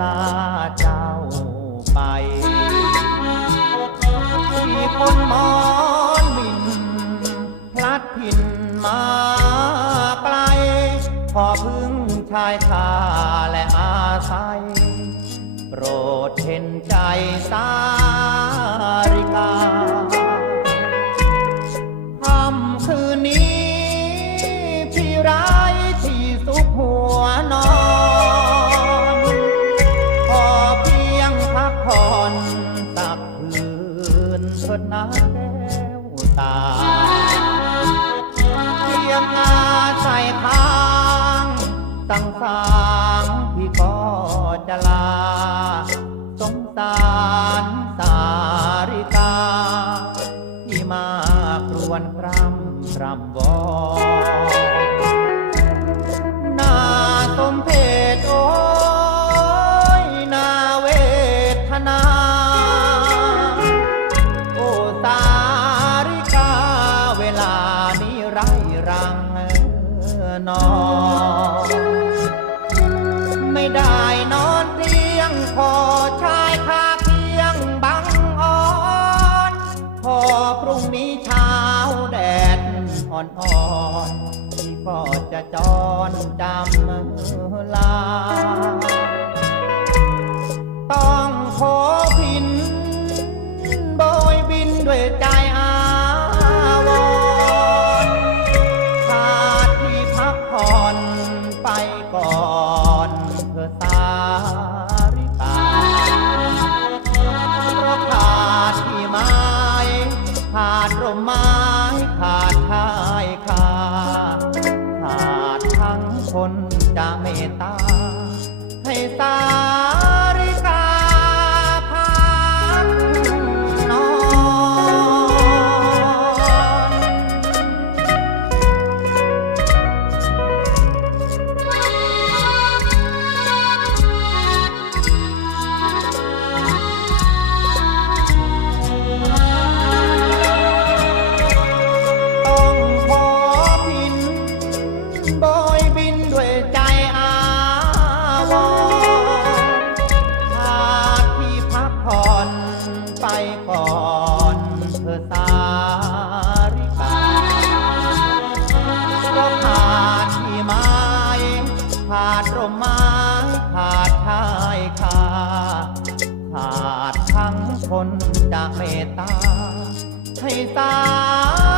ลาเจ้าไปมีคนมอนมิน พลัดถิ่นมาไกล พอพึ่งชายคาและอาศัย โปรดเห็นใจสาริกา นาแก้วตาเพียงงาใส่ค้างสังสางพี่ก็จะลา สงสารสาริกา ที่มากรวนครำครำวอน รังนอนไม่ได้นอนเตียงพอชายคาเคียงบังอ่อนพอพรุ่งนี้เช้าแดดอ่อนๆพี่ก็จะจรจำลาต้องขอ คนจะเมตตา ไปก่อนเธอสาริกาก็ขาดที่ไม้ขาดร่มไม้ขาดชายคาขาดทั้งคนจะเมตตาให้สา